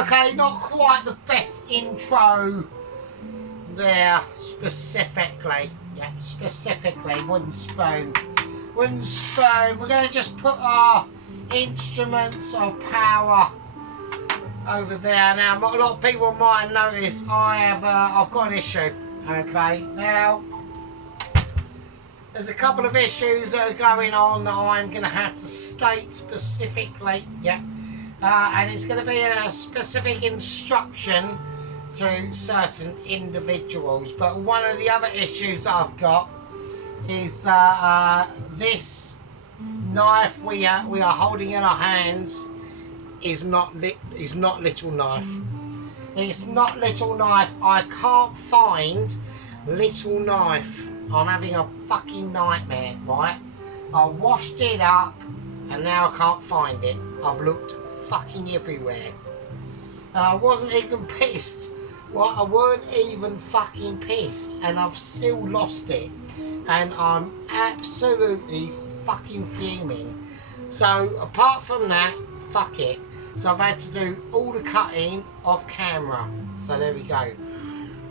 Okay, not quite the best intro there, specifically. Yeah, specifically, wooden spoon. Wooden spoon. We're going to just put our instruments of power over there. Now, a lot of people might notice I've got an issue. Okay, now there's a couple of issues that are going on that I'm going to have to state specifically. Yeah. And it's going to be a specific instruction to certain individuals. But one of the other issues I've got is this knife we are holding in our hands is not little knife. It's not little knife. I can't find little knife. I'm having a fucking nightmare, right? I washed it up and now I can't find it. I've looked fucking everywhere. I wasn't even pissed. Well, I weren't even fucking pissed, and I've still lost it, and I'm absolutely fucking fuming. So apart from that, fuck it. So I've had to do all the cutting off camera. So there we go.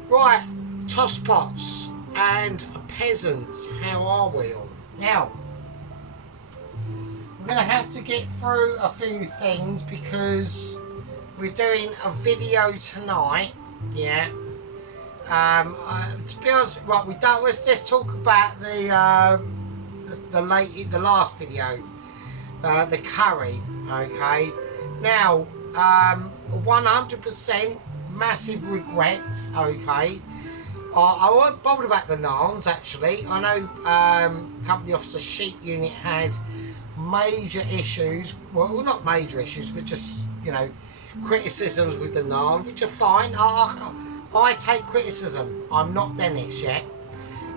Right, tosspots and peasants, how are we all? Now, we're going to have to get through a few things because we're doing a video tonight. Yeah. To be honest, right, we don't. Let's just talk about the last video, the curry. Okay. Now, 100% massive regrets. Okay. I wasn't bothered about the naans actually. I know company officer sheep unit had major issues, well not major issues, but just, you know, criticisms with the naan, which are fine. I take criticism. I'm not Dennis yet.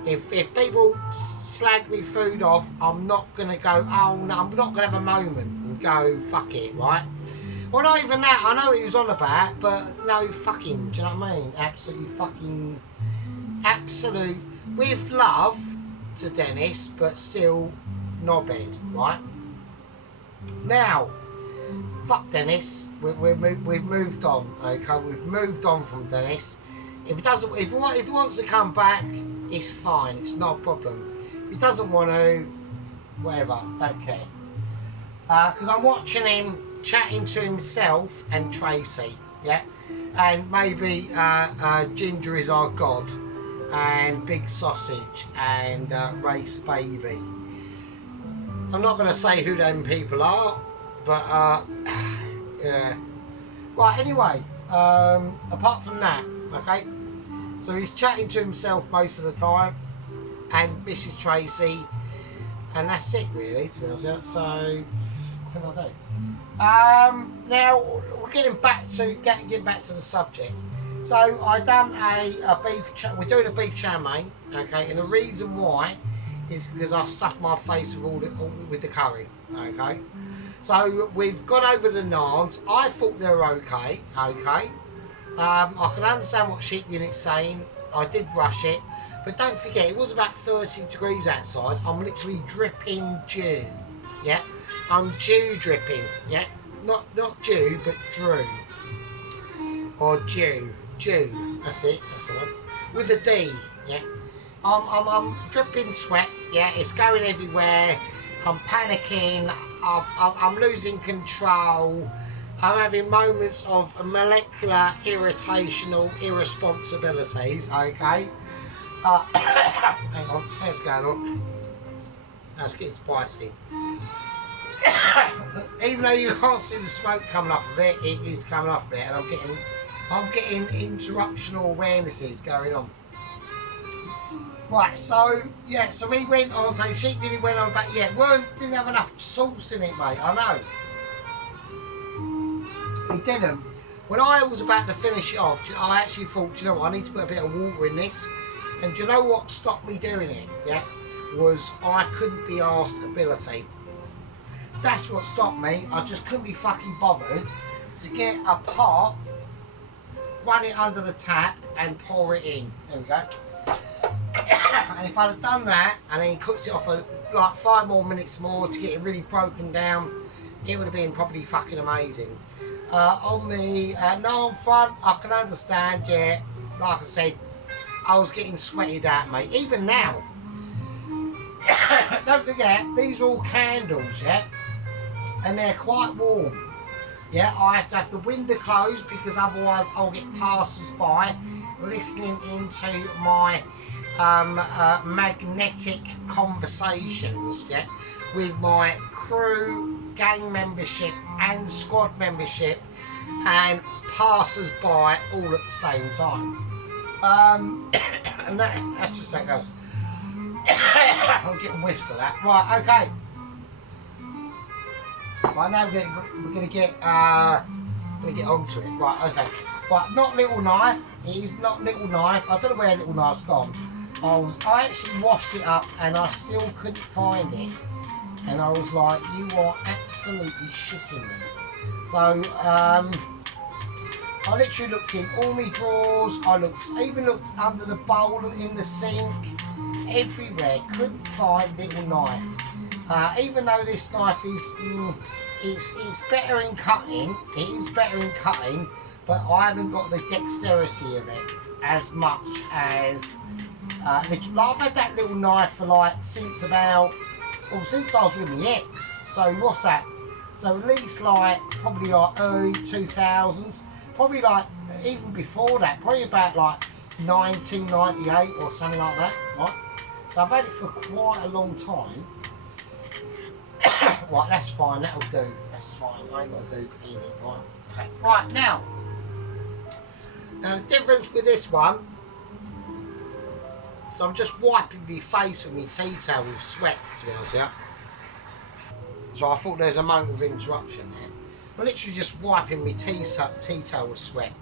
If people slag me food off, I'm not going to go, oh no, I'm not going to have a moment and go, fuck it, right? Well, not even that. I know he was on about, but no, fuck him, do you know what I mean? Absolutely fucking, absolute, with love to Dennis, but still knobhead, right? Now, fuck Dennis. We've moved on. Okay, we've moved on from Dennis. If he doesn't, if he wants to come back, it's fine. It's not a problem. If he doesn't want to, whatever. Don't care. Because I'm watching him chatting to himself and Tracy. Yeah, and maybe Ginger is our god, and Big Sausage and Race Baby. I'm not going to say who them people are, but yeah. Right, anyway, apart from that, okay, so he's chatting to himself most of the time, and Mrs. Tracy, and that's it really, to be honest. So, what can I do? Now, we're getting back to the subject. So, I done a beef, we're doing a beef chow mein, okay, and the reason why is because I stuffed my face with the curry, okay? So we've gone over the naans. I thought they were okay, okay? I can understand what sheep unit's saying. I did rush it, but don't forget, it was about 30 degrees outside. I'm literally dripping dew, yeah? I'm dew dripping, yeah? Not dew, but drew. Or dew, that's it, that's the one. With a D, yeah? I'm dripping sweat, yeah, it's going everywhere, I'm panicking, I'm losing control, I'm having moments of molecular irritational irresponsibilities, okay? Hang on, what's going on? That's getting spicy. Even though you can't see the smoke coming off of it, it is coming off of it, and I'm getting interruptional awarenesses going on. Right, so yeah, so we went on. So sheep unit went on about didn't have enough sauce in it, mate. I know. He didn't. When I was about to finish it off, I actually thought, you know what, I need to put a bit of water in this. And do you know what stopped me doing it? Yeah, was I couldn't be asked ability. That's what stopped me. I just couldn't be fucking bothered to get a pot, run it under the tap, and pour it in. There we go. And if I'd have done that and then cooked it off for like 5 more minutes more to get it really broken down, it would have been probably fucking amazing. On the naan front, I can understand, yeah, like I said, I was getting sweated out, mate. Even now, don't forget, these are all candles, yeah, and they're quite warm. Yeah, I have to have the window closed because otherwise I'll get passers-by listening into my magnetic conversations, yeah, with my crew, gang membership and squad membership and passers-by all at the same time. And that's just how it goes. I'm getting whiffs of that. Right, okay. Right, now we're gonna get onto it. Right, okay. Right, not little knife. It is not little knife. I don't know where little knife's gone. I actually washed it up and I still couldn't find it. And I was like, you are absolutely shitting me. So I literally looked in all my drawers. I even looked under the bowl in the sink, everywhere. Couldn't find little knife. Even though this knife is, it's better in cutting. It is better in cutting, but I haven't got the dexterity of it as much as. I've had that little knife for since I was with my ex. So what's that? So at least probably early 2000s. Probably even before that. Probably about 1998 or something like that. Right. So I've had it for quite a long time. Right, that's fine. That'll do. That's fine. I ain't got to do anything. Right. Okay. Right now. Now the difference with this one. So I'm just wiping my face with my tea towel with sweat, to be honest with you. So I thought there's a moment of interruption there. I'm literally just wiping my tea towel with sweat.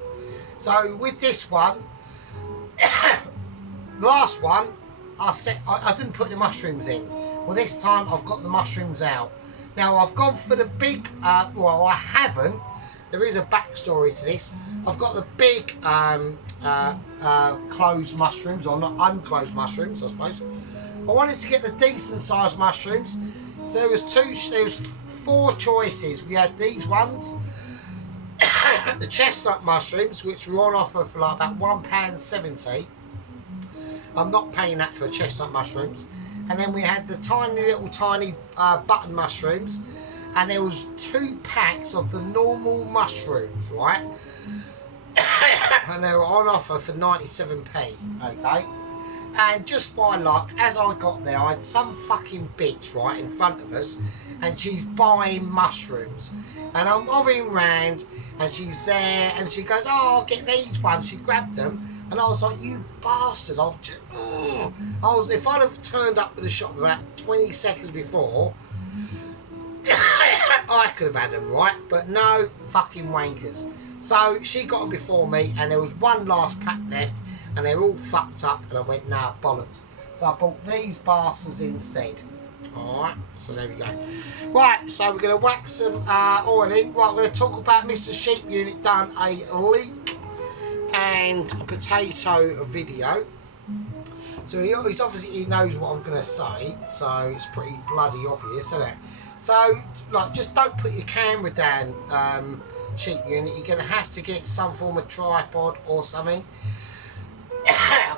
So with this one, last one, I didn't put the mushrooms in. Well, this time I've got the mushrooms out. Now I've gone for the big, well I haven't. There is a backstory to this. I've got the big closed mushrooms, or not unclosed mushrooms, I suppose. I wanted to get the decent sized mushrooms. So there was 4 choices. We had these ones, the chestnut mushrooms, which were on offer for about £1.70. I'm not paying that for chestnut mushrooms. And then we had the tiny button mushrooms, and there was 2 packs of the normal mushrooms, right? And they were on offer for 97p, okay? And just by luck, as I got there, I had some fucking bitch right in front of us, and she's buying mushrooms. And I'm hovering round, and she's there, and she goes, oh, I'll get these ones. She grabbed them, and I was like, you bastard. If I'd have turned up at the shop about 20 seconds before, I could have had them, right? But no, fucking wankers. So she got them before me, and there was one last pack left, and they're all fucked up, and I went, nah, bollocks. So I bought these bastards instead. Alright, so there we go. Right, so we're going to whack some oil in. Right, we're going to talk about Mr. Sheep Unit done a leek and a potato video. So he's obviously, he knows what I'm going to say, so it's pretty bloody obvious, isn't it? So, just don't put your camera down, Sheep Unit. You're going to have to get some form of tripod or something,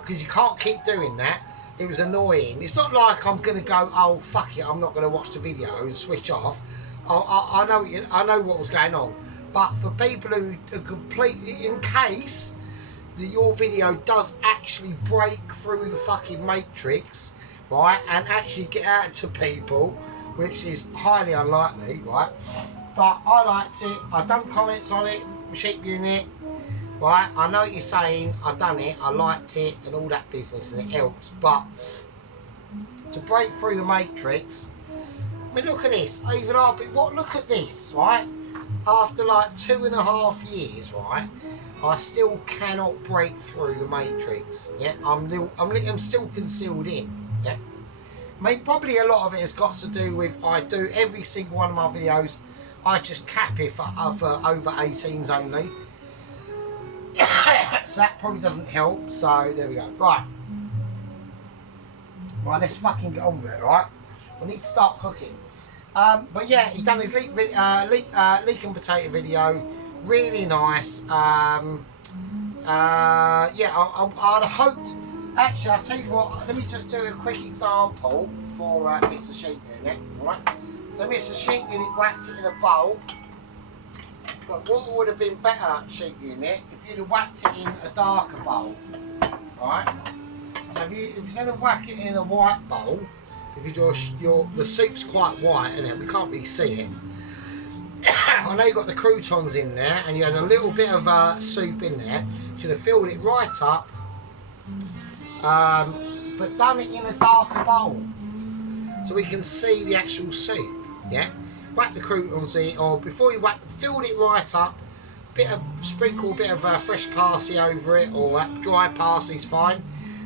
because you can't keep doing that. It was annoying. It's not like I'm going to go, oh, fuck it, I'm not going to watch the video and switch off. I know what was going on. But for people who are completely, in case that your video does actually break through the fucking matrix, right, and actually get out to people, which is highly unlikely, right, but I liked it. I've done comments on it, Sheep Unit, right, I know what you're saying, I've done it, I liked it, and all that business, and it helps, but to break through the matrix, I mean, look at this, look at this, right, after 2.5 years, right, I still cannot break through the matrix, yeah, I'm still concealed in, yeah. I mean, probably a lot of it has got to do with I do every single one of my videos, I just cap it for over 18s only. So that probably doesn't help, so there we go. Right, let's fucking get on with it, right? We need to start cooking. But yeah, he done his leek and potato video really nice. Yeah, I'd have hoped. Actually, I'll tell you what. Let me just do a quick example for Mr. Sheep Unit. Right. So Mr. Sheep Unit whacks it in a bowl. But what would have been better, Sheep Unit, if you'd have whacked it in a darker bowl. Right. So if you instead of whacking it in a white bowl, because the soup's quite white, and we can't really see it. I know you got the croutons in there, and you had a little bit of soup in there. You should have filled it right up, but done it in a darker bowl, so we can see the actual soup. Yeah, whack the croutons in, or before you whack, filled it right up. Sprinkle a bit of fresh parsley over it, or dry parsley's fine.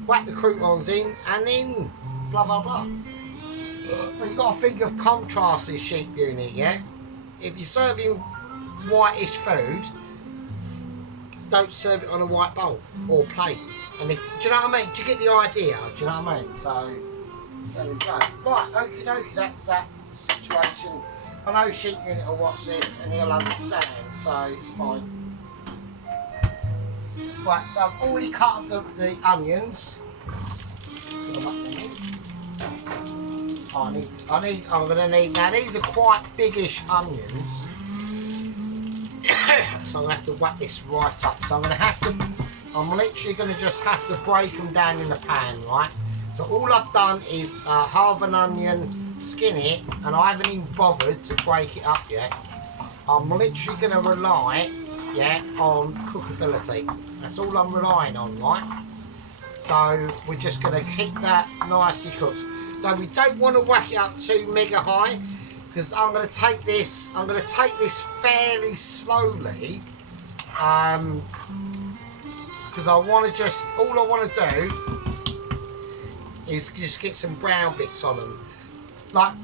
Whack the croutons in, and then blah blah blah. But you got to think of contrast this Sheep Unit, yeah. If you're serving whitish food, don't serve it on a white bowl or plate. And do you know what I mean? Do you get the idea? Do you know what I mean? So there we go. Right, okie dokie, that's that situation. I know Sheep Unit will watch this and he'll understand, so it's fine. Right, so I've already cut up the onions. I'm gonna need, now these are quite biggish onions. So I'm gonna have to whack this right up. So I'm literally gonna just have to break them down in the pan, right? So all I've done is halve an onion, skin it, and I haven't even bothered to break it up yet. I'm literally gonna rely, yeah, on cookability. That's all I'm relying on, right? So we're just gonna keep that nicely cooked. So we don't want to whack it up too mega high, because I'm going to take this fairly slowly, because all I want to do is just get some brown bits on them. Like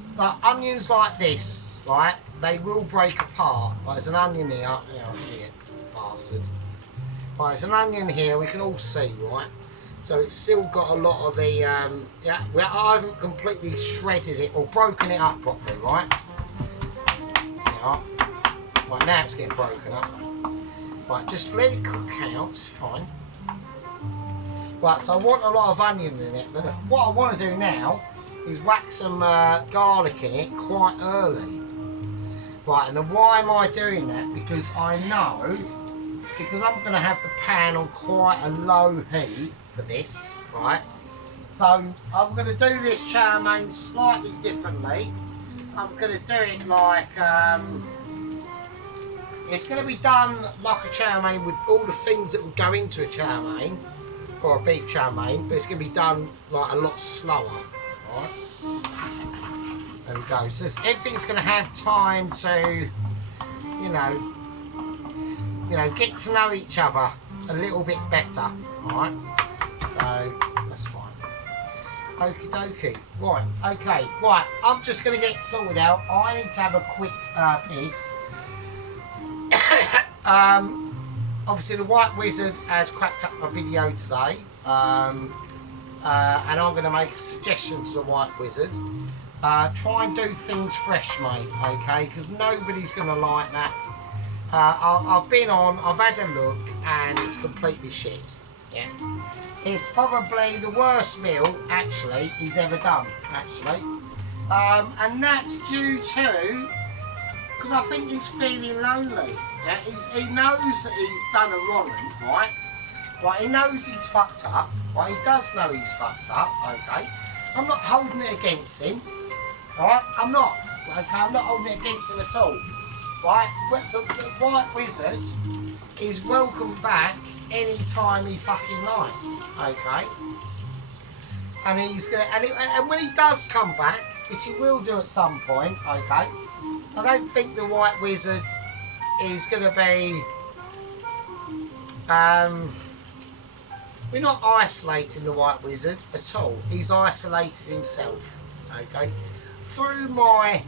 onions like this, right? They will break apart. Like there's an onion here, here, bastard. Right, there's an onion here. We can all see, right? So it's still got a lot of the, yeah, I haven't completely shredded it or broken it up properly, right? Yeah. Right, now it's getting broken up. Right, just let it cook out, it's fine. Right, so I want a lot of onion in it, but what I want to do now is whack some garlic in it quite early. Right, and then why am I doing that? Because I know, because I'm going to have the pan on quite a low heat for this, right? So I'm going to do this chow mein slightly differently. I'm going to do it like, it's going to be done like a chow mein with all the things that would go into a chow mein, or a beef chow mein, but it's going to be done like a lot slower, right? There we go. So everything's going to have time to, you know, get to know each other a little bit better, right? So that's fine. Okie dokie. Right, okay. Right, I'm just going to get sorted out. I need to have a quick piece. Obviously, the White Wizard has cracked up my video today. And I'm going to make a suggestion to the White Wizard. Try and do things fresh, mate, okay? Because nobody's going to like that. I've been on, I've had a look, and it's completely shit. Yeah. It's probably the worst meal, actually, he's ever done, actually. And that's due to, because I think he's feeling lonely. Yeah? He knows that he's done a wrong, right? Right, he knows he's fucked up. Right, he does know he's fucked up, okay? I'm not holding it against him. Alright, I'm not. Okay, I'm not holding it against him at all. Right, the White Wizard is welcome back any time he fucking likes, okay? And he's gonna, and when he does come back, which he will do at some point, okay? I don't think the White Wizard is gonna be, we're not isolating the White Wizard at all. He's isolated himself, okay? Through my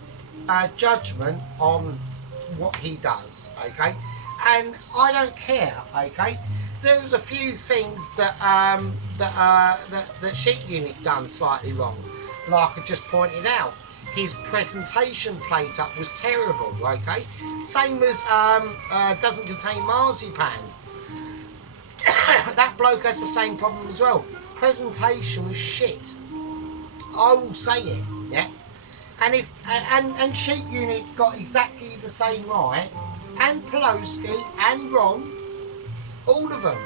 judgment on what he does, okay? And I don't care, okay? There was a few things that that Sheep Unit done slightly wrong, like I just pointed out. his presentation plate up was terrible, okay? Same as doesn't contain marzipan. That bloke has the same problem as well. Presentation was shit. I will say it, yeah? And and Sheep Unit's got exactly the same right, and Pelosi and Ron, all of them.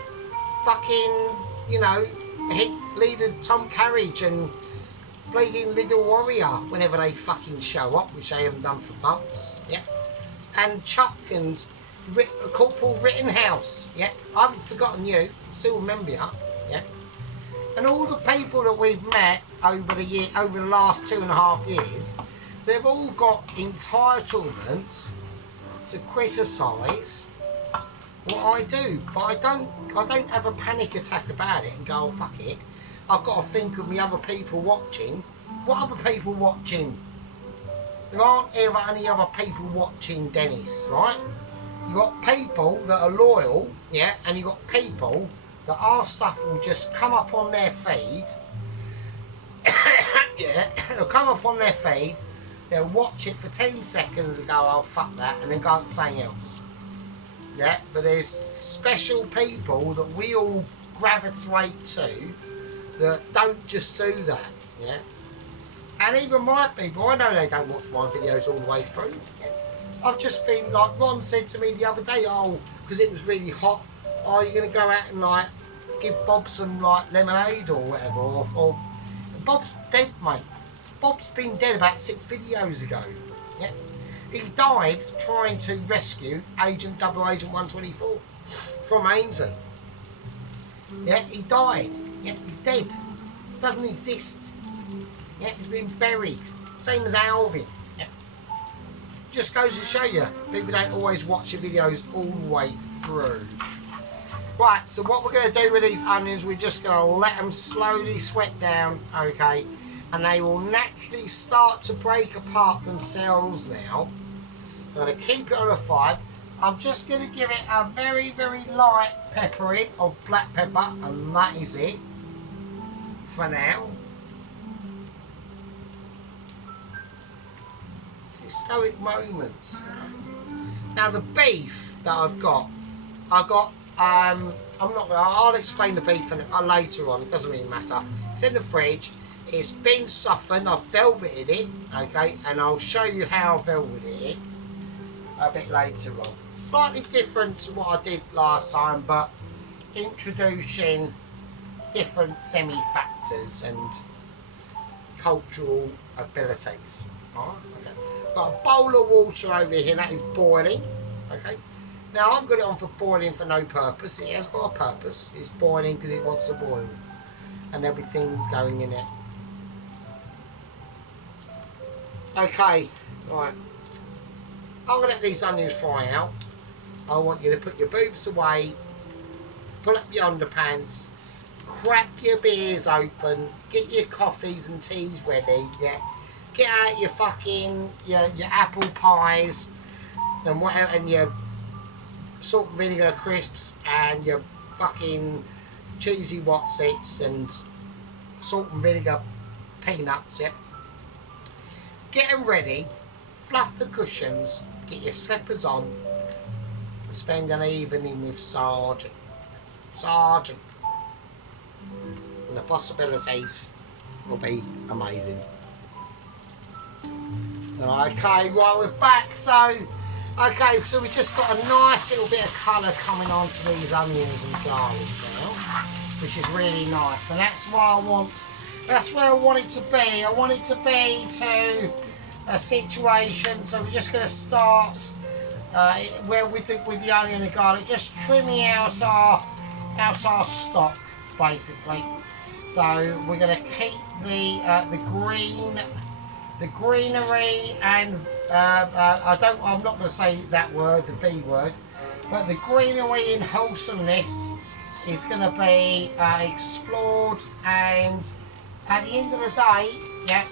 Fucking, you know, hit leader Tom Carriage and bleeding Little Warrior whenever they fucking show up, which they haven't done for months, yeah? And Chuck and Corporal Rittenhouse, yeah? I haven't forgotten you, still remember you, yeah? And all the people that we've met over the last 2.5 years, they've all got entitlements to criticise what I do, but I don't have a panic attack about it and go, oh, fuck it. I've got to think of the other people watching. What other people watching? There aren't ever any other people watching Dennis, right? You've got people that are loyal, yeah, and you've got people that our stuff will just come up on their feed. Yeah, they'll come up on their feed, they'll watch it for 10 seconds and go, oh, fuck that, and then go on to something else. Yeah, but there's special people that we all gravitate to that don't just do that, yeah? And even my people, I know they don't watch my videos all the way through. Yeah? I've just been, like Ron said to me the other day, oh, because it was really hot, oh, you're going to go out and, like, give Bob some, like, lemonade or whatever, or Bob's dead, mate. Bob's been dead about 6 videos ago, yeah? He died trying to rescue Double Agent 124 from Ainsley. Yeah, he died. Yeah, he's dead. Doesn't exist. Yeah, he's been buried. Same as Alvin. Yeah. Just goes to show you, people don't always watch your videos all the way through. Right, so what we're going to do with these onions, we're just going to let them slowly sweat down, okay? And they will naturally start to break apart themselves now. I'm going to keep it on a fire. I'm just going to give it a very, very light peppering of black pepper, and that is it for now. Historic moments. Now the beef that I've got, I'm not gonna, I'll explain the beef later on, it doesn't really matter. It's in the fridge, it's been softened, I've velveted it, okay, and I'll show you how I velveted it a bit later on. Slightly different to what I did last time, but introducing different semi-factors and cultural abilities. Alright, okay. Got a bowl of water over here, that is boiling, okay. Now I've got it on for boiling for no purpose, it has got a purpose, it's boiling because it wants to boil, and everything's going in it. Okay, right. I'm going to let these onions fry out. I want you to put your boobs away, pull up your underpants, crack your beers open, get your coffees and teas ready, yeah. Get out your fucking, your apple pies and whatever, and your salt and vinegar crisps and your fucking cheesy Wotsits and salt and vinegar peanuts, yeah. Get them ready, fluff the cushions, get your slippers on, and spend an evening with Sergeant. And the possibilities will be amazing. Okay, right, we're back. So we just got a nice little bit of colour coming onto these onions and garlics now, which is really nice. And that's where I want it to be. I want it to be to a situation. So we're just going to start with the onion and garlic, just trimming out our stock basically. So we're going to keep the greenery and I'm not going to say that word, the B word, but the greenery and wholesomeness is going to be explored, and at the end of the day, yeah,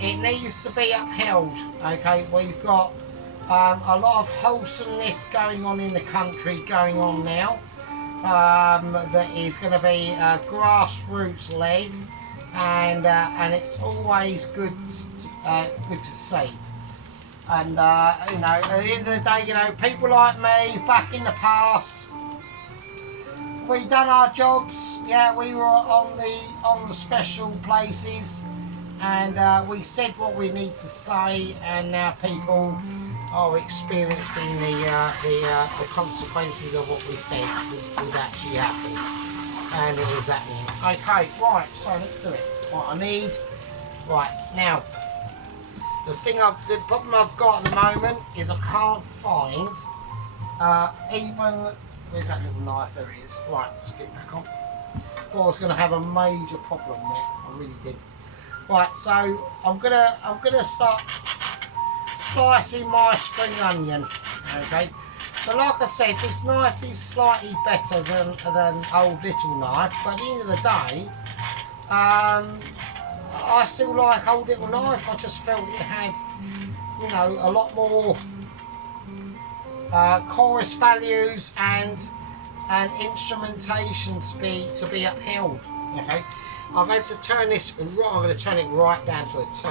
it needs to be upheld. Okay, we've got a lot of wholesomeness going on in the country going on now, that is going to be grassroots led, and it's always good good to see. And you know, at the end of the day, you know, people like me back in the past, we done our jobs. Yeah, we were on the special places, and we said what we need to say, and now people are experiencing the consequences of what we said would actually happen, and it is happening. Okay, right. So let's do it. What I need, right now. The problem I've got at the moment is I can't find even. Where's that little knife? There it is. Right, let's get back on. Thought I was going to have a major problem there. I really did. Right, so I'm gonna start slicing my spring onion. Okay. So like I said, this knife is slightly better than old little knife, but at the end of the day, I still like old little knife. I just felt it had, you know, a lot more chorus values and instrumentation to be upheld. Okay, I'm going to turn this. I'm going to turn it right down to a 2.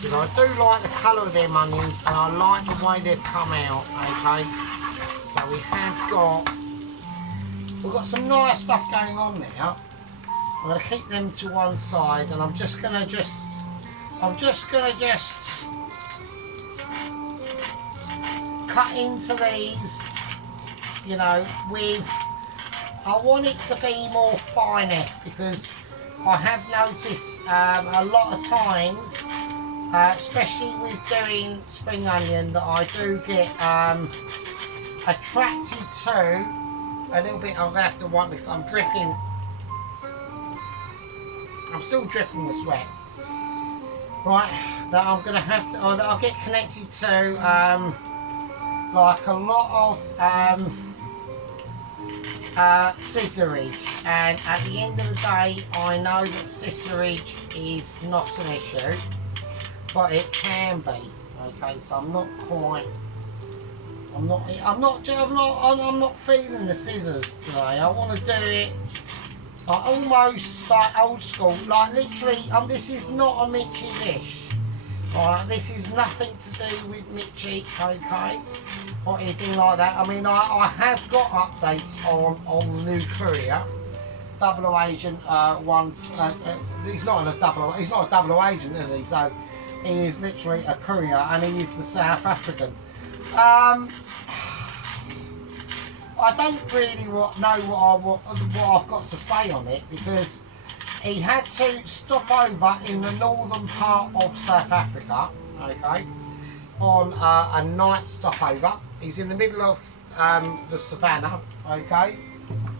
Because I do like the colour of them onions, and I like the way they've come out. Okay, so we've got some nice stuff going on now. I'm going to keep them to one side, and I'm just going to cut into these, you know, I want it to be more finesse, because I have noticed a lot of times, especially with doing spring onion, that I do get attracted to a little bit. I'm going to have to wipe if I'm dripping. I'm still dripping the sweat. Right, that I'm going to have to, or that I'll get connected to like a lot of scissorage, and at the end of the day I know that scissorage is not an issue, but it can be. Okay, so I'm not feeling the scissors today. I want to do it like almost like old school, like literally. This is not a Mitchy dish. Alright, this is nothing to do with Mitchy, okay, or anything like that. I mean, I have got updates on the new courier, double agent one. He's not a double agent, is he? So he is literally a courier, and he is the South African. I don't really know what I've got to say on it, because he had to stop over in the northern part of South Africa, okay, on a night stopover. He's in the middle of the savannah, okay,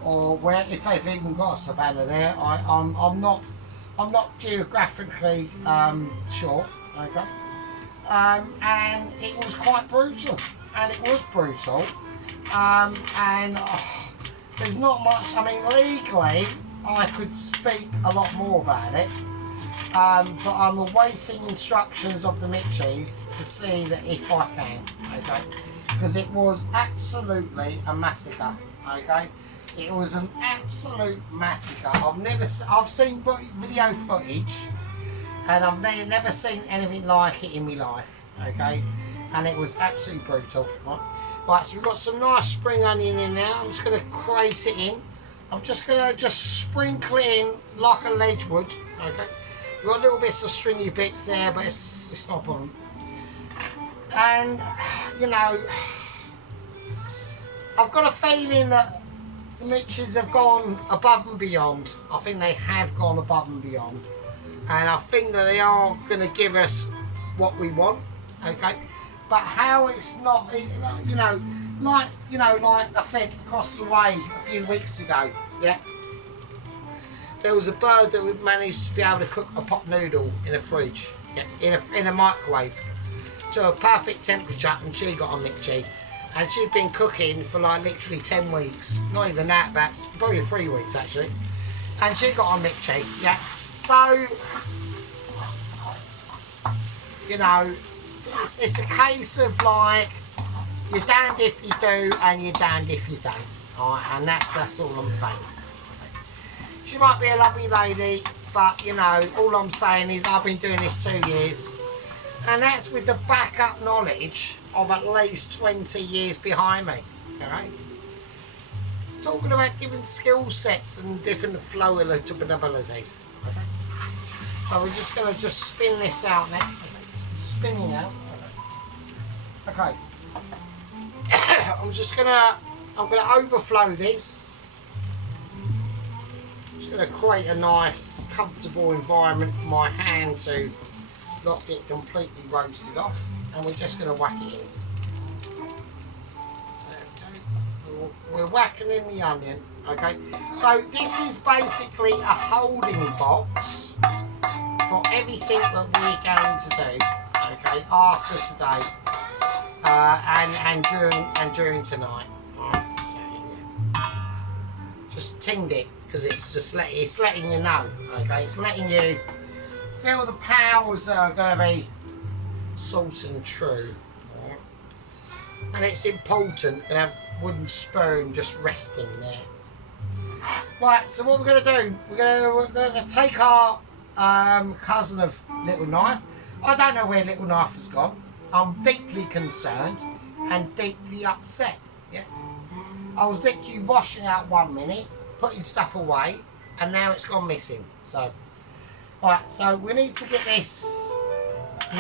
or where, if they've even got a savannah there. I'm not geographically sure, okay, and it was quite brutal, and there's not much. I mean, legally I could speak a lot more about it, but I'm awaiting instructions of the Mitchies to see that if I can, okay, because it was absolutely a massacre, okay. It was an absolute massacre. I've seen video footage, and I've never seen anything like it in my life, okay, and it was absolutely brutal. Right, so we've got some nice spring onion in there. I'm just going to grate it in. I'm just going to sprinkle it in like a ledge would, okay. We've got little bits of stringy bits there, but it's not a problem. And, you know, I've got a feeling that the Mitchies have gone above and beyond. I think they have gone above and beyond. And I think that they are going to give us what we want, okay. But how it's not, you know, like I said across the way a few weeks ago, yeah, there was a bird that managed to be able to cook a pot noodle in a fridge, yeah, in a microwave to a perfect temperature, and she got a Mitchy, and she'd been cooking for like literally 10 weeks, not even that, that's probably 3 weeks actually, and she got a Mitchy, yeah. So, you know, it's a case of like, you're damned if you do and you're damned if you don't. Alright, and that's all I'm saying. She might be a lovely lady, but you know, all I'm saying is I've been doing this 2 years, And that's with the backup knowledge of at least 20 years behind me. Alright? Talking about different skill sets and different flow abilities. Okay? So we're just going to just spin this out now. Okay. Spinning out. Okay. I'm gonna overflow this. Just gonna create a nice, comfortable environment for my hand to not get completely roasted off, and we're just gonna whack it in. Okay. We're whacking in the onion. Okay. So this is basically a holding box for everything that we're going to do. Okay. After today. And during tonight. So, yeah. Just tinged it because it's letting you know. Okay, it's letting you feel the powers that are going to be salt and true. Right? And it's important to have wooden spoon just resting there. Right. So what we're going to do? We're going to take our cousin of Little Knife. I don't know where Little Knife has gone. I'm deeply concerned and deeply upset. Yeah, I was literally washing out 1 minute, putting stuff away, and now it's gone missing. So, right, so we need to get the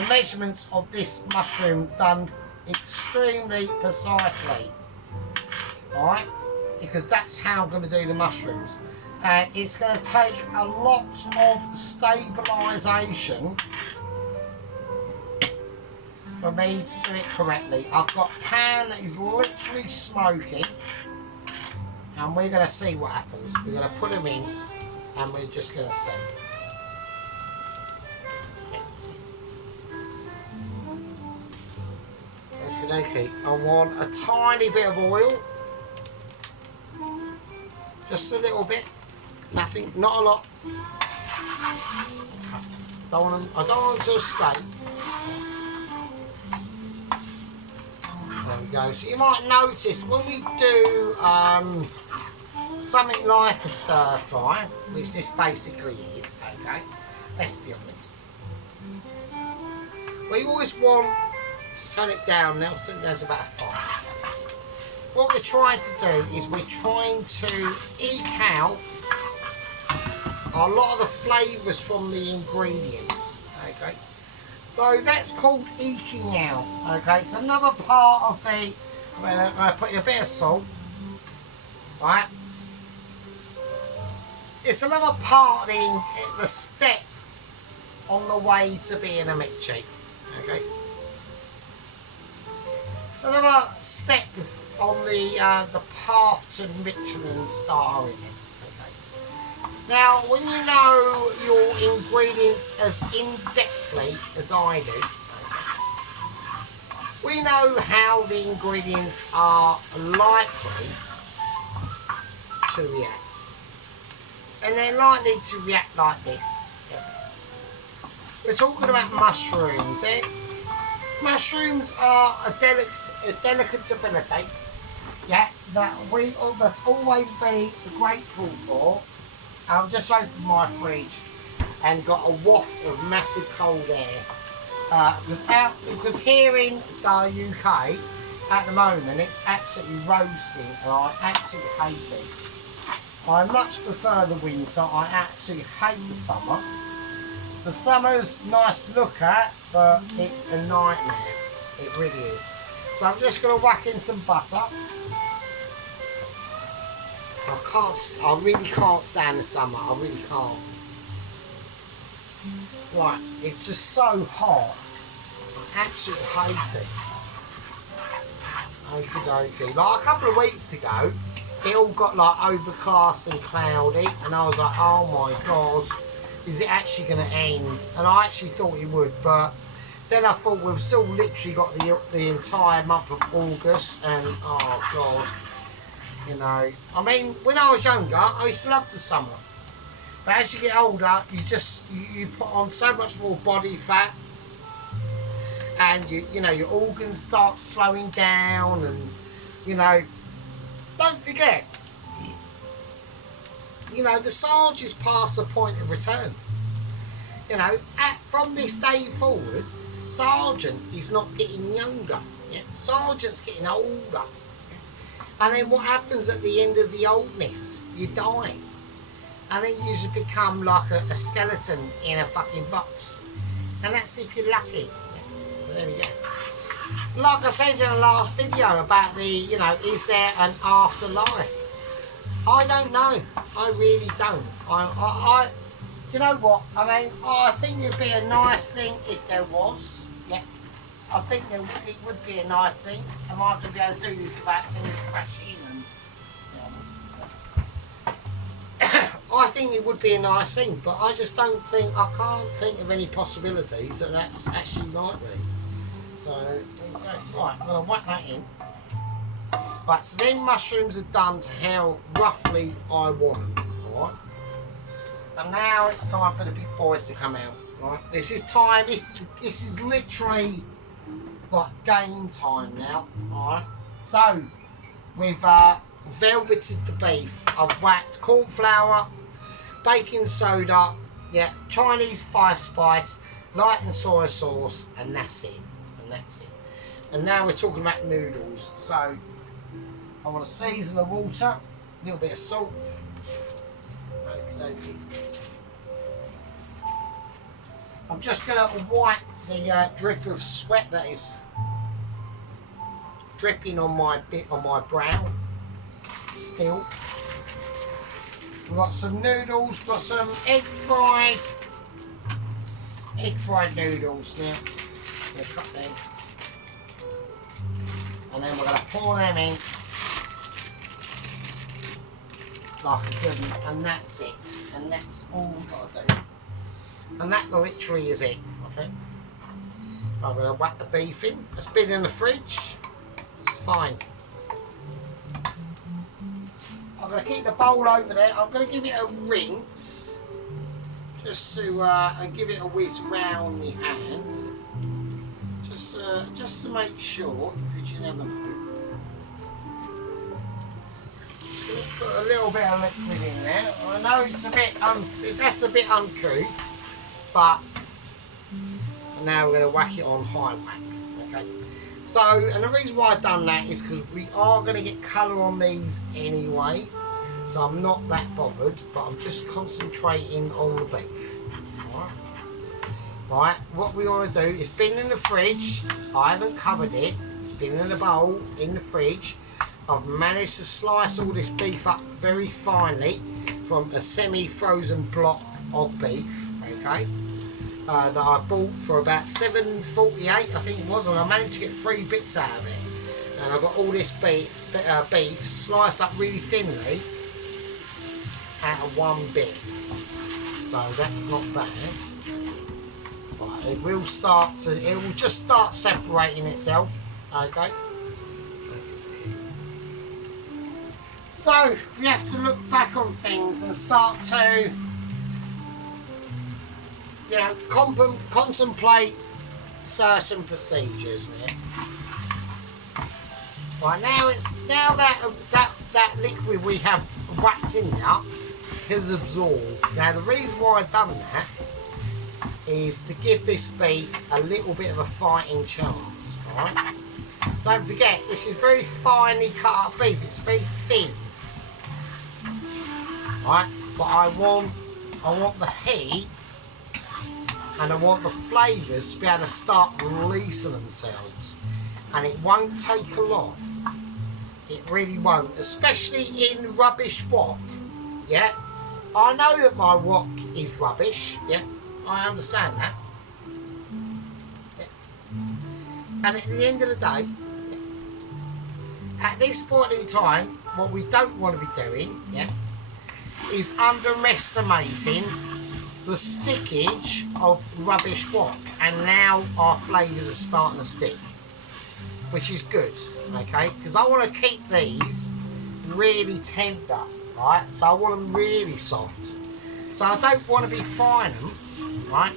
measurements of this mushroom done extremely precisely. Alright, because that's how I'm going to do the mushrooms. And it's going to take a lot of stabilisation for me to do it correctly. I've got a pan that is literally smoking, and we're going to see what happens. We're going to put them in, and we're just going to see. Okay, I want a tiny bit of oil, just a little bit, nothing, not a lot. I don't want them to escape. There we go. So you might notice when we do something like a stir fry, which this basically is, okay, let's be honest, we always want to turn it down. Now I think there's about 5. What we're trying to do is we're trying to eke out a lot of the flavours from the ingredients, okay. So that's called eking out, okay. It's another part of the, I'm going to put in a bit of salt, right. It's another part of the step on the way to being a Mitchie, okay. It's another step on the path to Michelin starriness. Now, when you know your ingredients as in-depthly as I do, we know how the ingredients are likely to react. And they're likely to react like this. We're talking about mushrooms. Mushrooms are a delicate ability, yeah, that we must always be grateful for. I've just opened my fridge and got a waft of massive cold air. Because here in the UK at the moment it's absolutely roasting and I absolutely hate it. I much prefer the winter. I absolutely hate the summer. The summer's nice to look at, but it's a nightmare. It really is. So I'm just going to whack in some butter. I really can't stand the summer, I really can't. Right, it's just so hot. I absolutely hate it. Okie dokie. Like a couple of weeks ago, it all got like overcast and cloudy, and I was like, oh my god, is it actually going to end? And I actually thought it would, but then I thought we've still literally got the entire month of August, and oh god. You know, I mean, when I was younger, I used to love the summer. But as you get older, you put on so much more body fat, and you know your organs start slowing down, and you know, don't forget, you know, the Sarge is past the point of return. You know, from this day forward, Sergeant is not getting younger. Yeah? Sergeant's getting older. Yeah? And then what happens at the end of the oldness? You die. And then you just become like a skeleton in a fucking box. And that's if you're lucky. Yeah? So there we go. Like I said in the last video about the, you know, is there an afterlife? I don't know. I really don't. You know what? I mean, I think it'd be a nice thing if there was. Yeah. I think it would be a nice thing. I might be able to do this without things crashing and. I think it would be a nice thing, but I just don't think. I can't think of any possibilities that that's actually likely. So, right, I'm going to whack that in. Right, so then mushrooms are done to how roughly I want them, alright? And now it's time for the big boys to come out, right? This is time, this is literally like game time now, alright? So, we've velveted the beef. I've whacked corn flour, baking soda, yeah, Chinese 5-spice, light and soy sauce, and that's it. And now we're talking about noodles. So I want to season the water, a little bit of salt. Okey-dokey. I'm just going to wipe the drip of sweat that is dripping on my brow. Still, we've got some noodles, got some egg fried noodles now. We'll cut them. And then we're going to pour them in like a good one, and that's it. And that's all we've got to do. And that literally is it, okay? I'm going to whack the beef in. It's been in the fridge. It's fine. I'm going to keep the bowl over there. I'm going to give it a rinse. Just to and give it a whiz round my hands. Just to make sure, because you never know. Just put a little bit of liquid in there. I know it's a bit that's a bit uncouth, but now we're going to whack it on high whack. Okay. So, and the reason why I've done that is because we are going to get colour on these anyway. So I'm not that bothered, but I'm just concentrating on the beef. Right, what we want to do is been in the fridge. I haven't covered it. It's been in the bowl in the fridge. I've managed to slice all this beef up very finely from a semi-frozen block of beef. Okay, that I bought for about $7.48, I think it was, and I managed to get 3 bits out of it. And I've got all this beef sliced up really thinly out of 1 bit. So that's not bad. Right, it will just start separating itself. Okay. So we have to look back on things and start to, you know, contemplate certain procedures. Yeah? Right, now that liquid we have whacked in there has absorbed. Now the reason why I've done that is to give this beef a little bit of a fighting chance. Alright? Don't forget, this is very finely cut up beef. It's very thin. Right? But I want the heat and I want the flavours to be able to start releasing themselves. And it won't take a lot. It really won't. Especially in rubbish wok. Yeah? I know that my wok is rubbish. Yeah? I understand that. Yeah. And at the end of the day, at this point in time, what we don't want to be doing, yeah, is underestimating the stickage of rubbish wok. And now our flavours are starting to stick, which is good, okay? Because I want to keep these really tender, right? So I want them really soft. So I don't want to be frying them, right,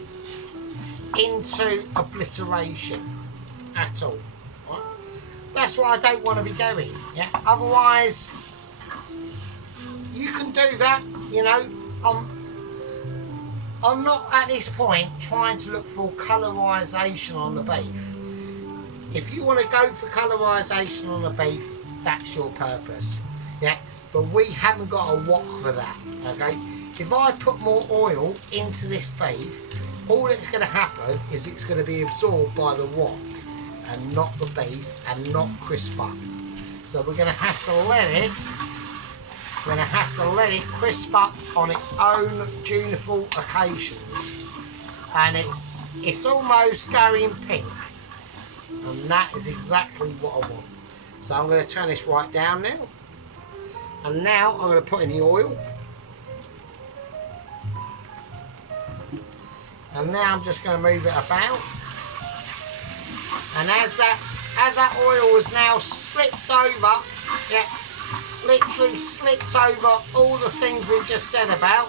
into obliteration at all. Right? That's what I don't want to be doing. Yeah. Otherwise, you can do that. You know, I'm not at this point trying to look for colorisation on the beef. If you want to go for colorisation on the beef, that's your purpose. Yeah, but we haven't got a wok for that. Okay, if I put more oil into this beef, all that's going to happen is it's going to be absorbed by the wok and not the beef and not crisp up. So we're going to have to let it. We're going to have to let it crisp up on its own tuneful occasions, and it's almost going pink, and that is exactly what I want. So I'm going to turn this right down now, and now I'm going to put in the oil, and now I'm just going to move it about, and as that oil has now slipped over, yeah, literally slipped over all the things we've just said about,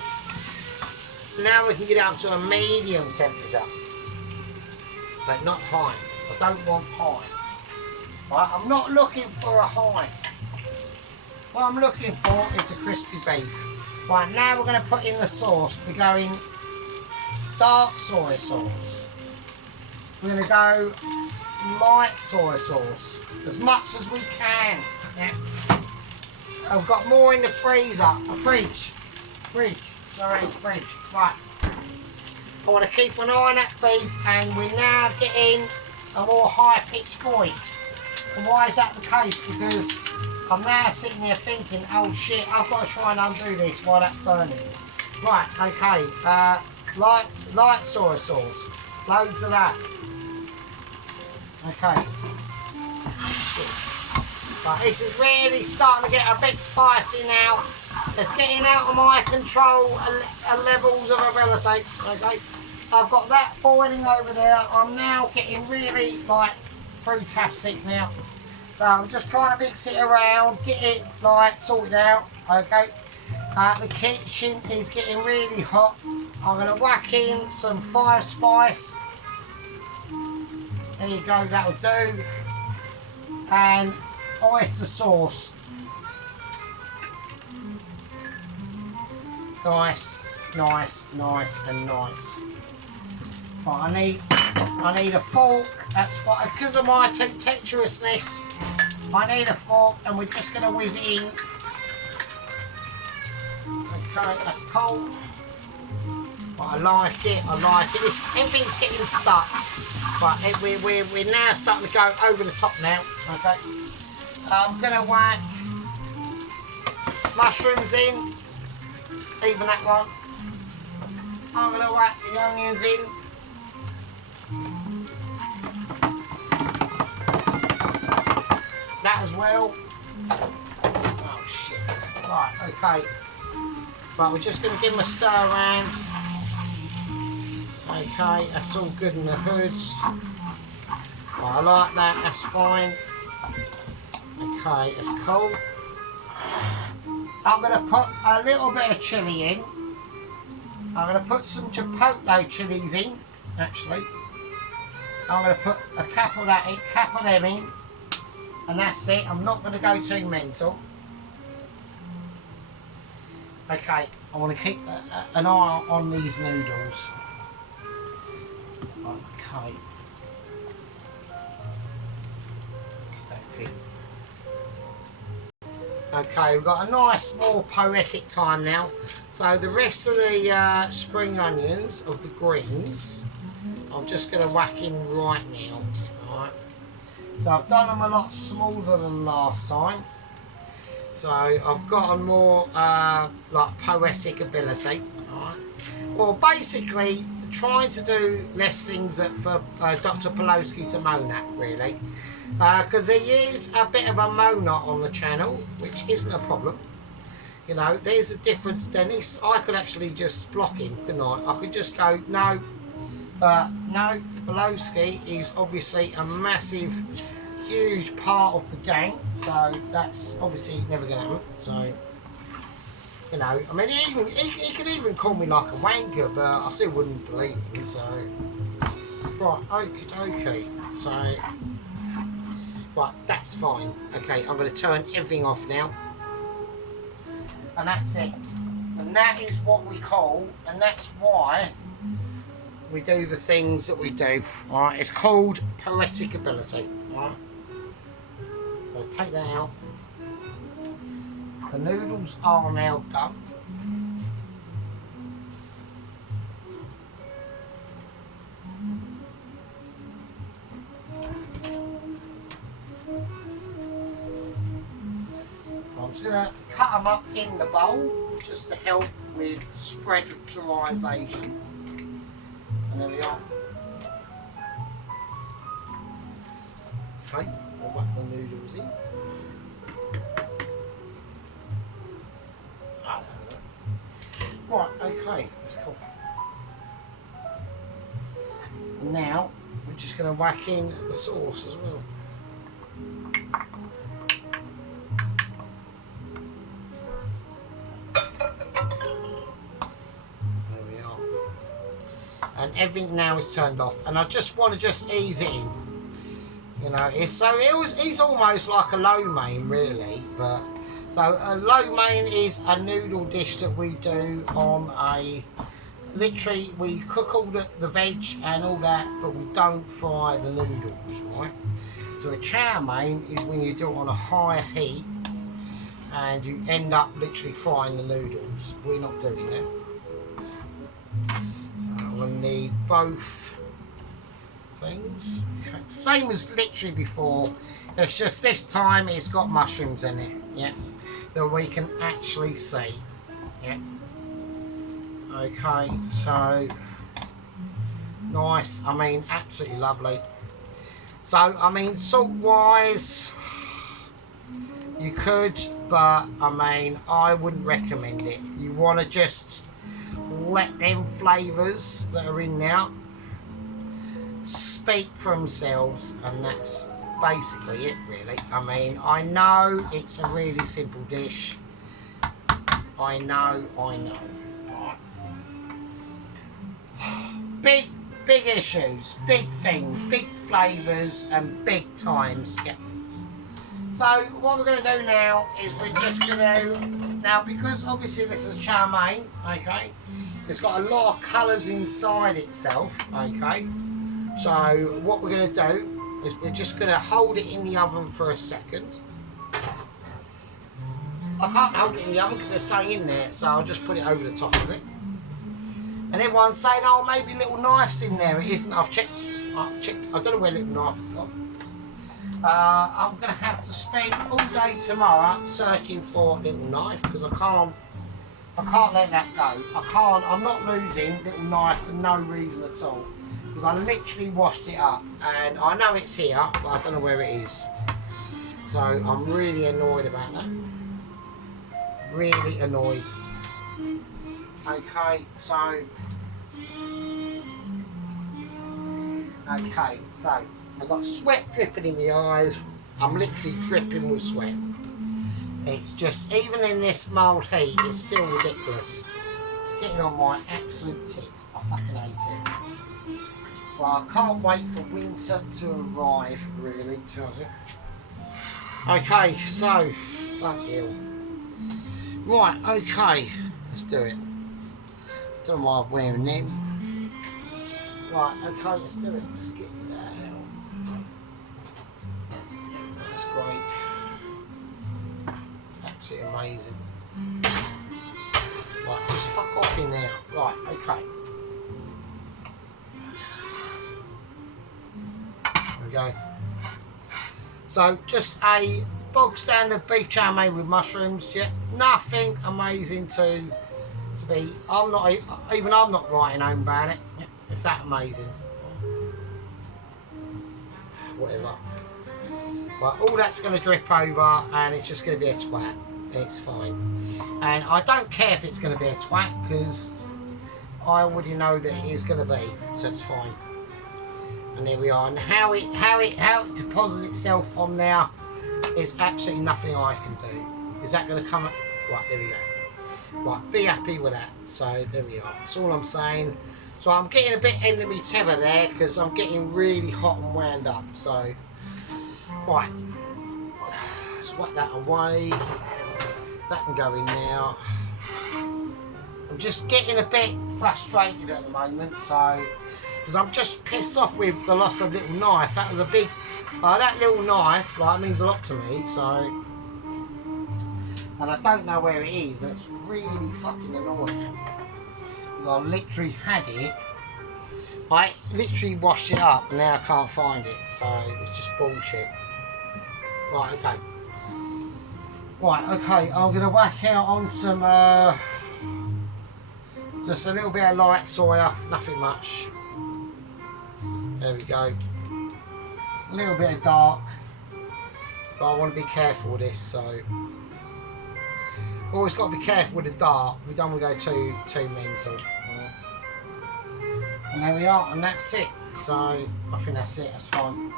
now we can get it up to a medium temperature, but not high. I don't want high. Right, I'm not looking for a high. What I'm looking for is a crispy beef. Right, now we're going to put in the sauce. We're going dark soy sauce. We're going to go light soy sauce, as much as we can. Yeah. I've got more in the freezer. Fridge. Right. I want to keep an eye on that beef, and we're now getting a more high-pitched voice. And why is that the case? Because I'm now sitting there thinking, oh shit, I've got to try and undo this while that's burning. Right, okay. Light soy sauce. Loads of that. Okay. Right, this is really starting to get a bit spicy now. It's getting out of my control levels of ability. Okay, I've got that boiling over there. I'm now getting really like fruitastic now. So I'm just trying to mix it around, get it like sorted out. Okay, the kitchen is getting really hot. I'm going to whack in some 5 spice. There you go, that'll do. And oyster sauce. Nice and nice. Right, I need a fork. That's fine. Because of my tempestuousness, I need a fork, and we're just going to whiz it in. Okay, that's cold. But I like it. Everything's getting stuck. But we're now starting to go over the top now. Okay. I'm going to whack mushrooms in. Even that one. I'm going to whack the onions in. That as well. Oh shit. Right, okay. Right, we're just going to give them a stir around. Okay, that's all good in the hoods. Right, I like that, that's fine. Okay, that's cool. I'm going to put a little bit of chilli in. I'm going to put some chipotle chilies in, actually. I'm going to put a couple of them in. And that's it. I'm not going to go too mental. Okay, I want to keep an eye on these noodles. Okay. Okay, we've got a nice, more poetic time now. So the rest of the spring onions of the greens, I'm just going to whack in right now. Alright. So I've done them a lot smaller than last time. So I've got a more like poetic ability. Alright. Well, basically trying to do less things for Dr. Poloski to moan at, really. Because he is a bit of a moaner on the channel, which isn't a problem. You know, there's a difference, Dennis. I could actually just block him, couldn't I? I could just go, no. No, Poloski is obviously a massive, huge part of the gang. So that's obviously never going to happen. So, you know, I mean, he could even call me like a wanker, but I still wouldn't delete him. So, right, okay. So... Right, that's fine. Okay, I'm going to turn everything off now. And that's it. And that is what we call, and that's why we do the things that we do. Alright, it's called poetic ability. Alright. So take that out. The noodles are now done. I'm just going to cut them up in the bowl just to help with spreadarization. And there we are. Okay, we'll whack the noodles in. Right, okay, that's cool. Now, we're just going to whack in the sauce as well. There we are. And everything now is turned off. And I just want to ease it in. You know, it's almost like a lo mein, really, but so a lo mein is a noodle dish that we do on literally we cook all the veg and all that, but we don't fry the noodles, right? So a chow mein is when you do it on a higher heat and you end up literally frying the noodles. We're not doing that. So we'll need both things. Okay. Same as literally before, it's just this time it's got mushrooms in it, yeah, that we can actually see, yeah. Okay, so nice, I mean absolutely lovely. So I mean salt wise you could, but I mean I wouldn't recommend it. You want to just let them flavours that are in there speak for themselves, and that's basically it really. I mean, I know it's a really simple dish. I know. Right. Big issues, big things, big flavours and big times. Yeah. So what we're going to do now is we're just going to, now because obviously this is a chow mein, okay, it's got a lot of colours inside itself, okay. So what we're going to do is we're just going to hold it in the oven for a second. I can't hold it in the oven because there's something in there, so I'll just put it over the top of it. And everyone's saying, oh, maybe little knife's in there. It isn't. I've checked. I don't know where little knife has gone. I'm going to have to spend all day tomorrow searching for little knife because I can't let that go. I'm not losing little knife for no reason at all. Because I literally washed it up and I know it's here, but I don't know where it is. So I'm really annoyed about that. Really annoyed. Okay, so I've got sweat dripping in my eyes. I'm literally dripping with sweat. It's just, even in this mild heat, it's still ridiculous. It's getting on my absolute tits. I fucking hate it. Well, I can't wait for winter to arrive, really, tells it. Okay, so, that's ill. Right, okay, let's do it. Don't know why I'm wearing them. Right, okay, let's do it. Let's get that out. That's great. Absolutely amazing. Right, let's fuck off in there. Right, okay. There we go. So, just a bog standard beef chow mein with mushrooms. Yeah, nothing amazing to be. I'm not writing home about it. Yeah, it's that amazing. Whatever. Right, all that's going to drip over, and it's just going to be a twat. It's fine, and I don't care if it's going to be a twat because I already know that it is going to be, so it's fine. And there we are. And how it deposits itself on there is absolutely nothing I can do. Is that going to come up? Right, there we go. Right, be happy with that. So there we are. That's all I'm saying. So I'm getting a bit into my tether there because I'm getting really hot and wound up. So right, let's whack that away. That can go in now. I'm just getting a bit frustrated at the moment, so because I'm just pissed off with the loss of little knife. That was a big, that little knife, like, means a lot to me, so, and I don't know where it is, and it's really fucking annoying, because I literally had it, I literally washed it up, and now I can't find it, so it's just bullshit. Right, okay. Right, okay, I'm going to whack out on some, just a little bit of light soya, nothing much. There we go. A little bit of dark, but I want to be careful with this, so always got to be careful with the dark. We don't want to go too mental. And there we are, and that's it. So I think that's it. That's fine.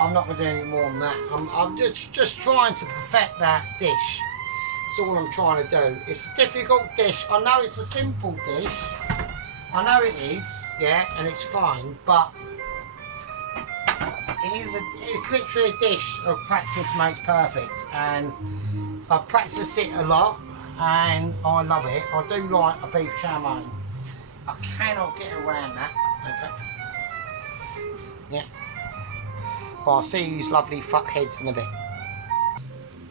I'm not going to do any more than that. I'm just trying to perfect that dish. That's all I'm trying to do. It's a difficult dish. I know it's a simple dish. I know it is, yeah, and it's fine, but it's literally a dish of practice makes perfect, and I practice it a lot, and I love it. I do like a beef chow mein. I cannot get around that. Okay. Yeah. Well, I'll see you lovely fuckheads in a bit.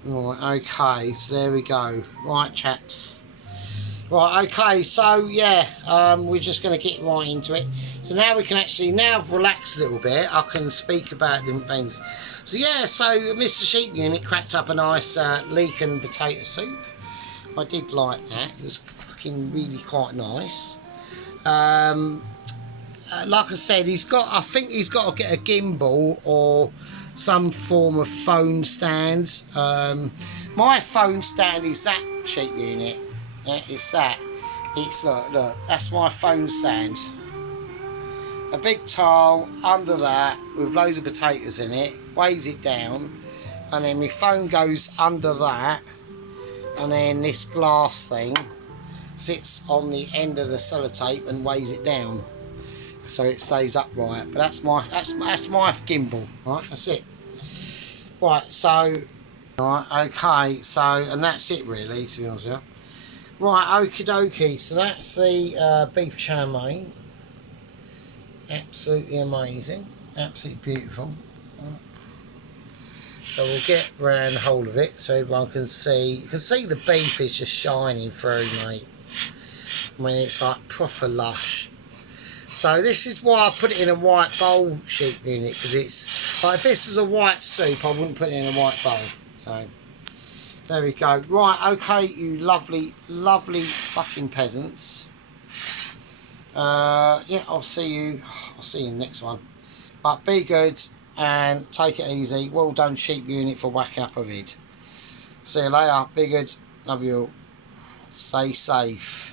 Right, okay, so there we go. Right, chaps. Right, okay, so yeah, we're just going to get right into it. So now we can actually now relax a little bit. I can speak about them things. So yeah, so Mr. Sheep Unit cracked up a nice leek and potato soup. I did like that. It was fucking really quite nice. Like I said, I think he's got to get a gimbal or some form of phone stand. My phone stand is that Sheep Unit. Yeah, it's that. It's look, that's my phone stand. A big tile under that with loads of potatoes in it, weighs it down, and then my phone goes under that, and then this glass thing sits on the end of the sellotape and weighs it down, so it stays upright. But that's my gimbal. Right, that's it. Right, so okay, so and that's it really, to be honest with you. Right, okie dokie, so that's the beef chow mein. Absolutely amazing, absolutely beautiful. So we'll get round the whole of it so everyone can see. You can see the beef is just shining through, mate. I mean, it's like proper lush. So this is why I put it in a white bowl, Sheep Unit, because it's like if this was a white soup, I wouldn't put it in a white bowl. So there we go. Right, okay, you lovely, lovely fucking peasants. Yeah, I'll see you in the next one. But be good and take it easy. Well done, Sheep Unit, for whacking up a vid. See you later. Be good. Love you all. Stay safe.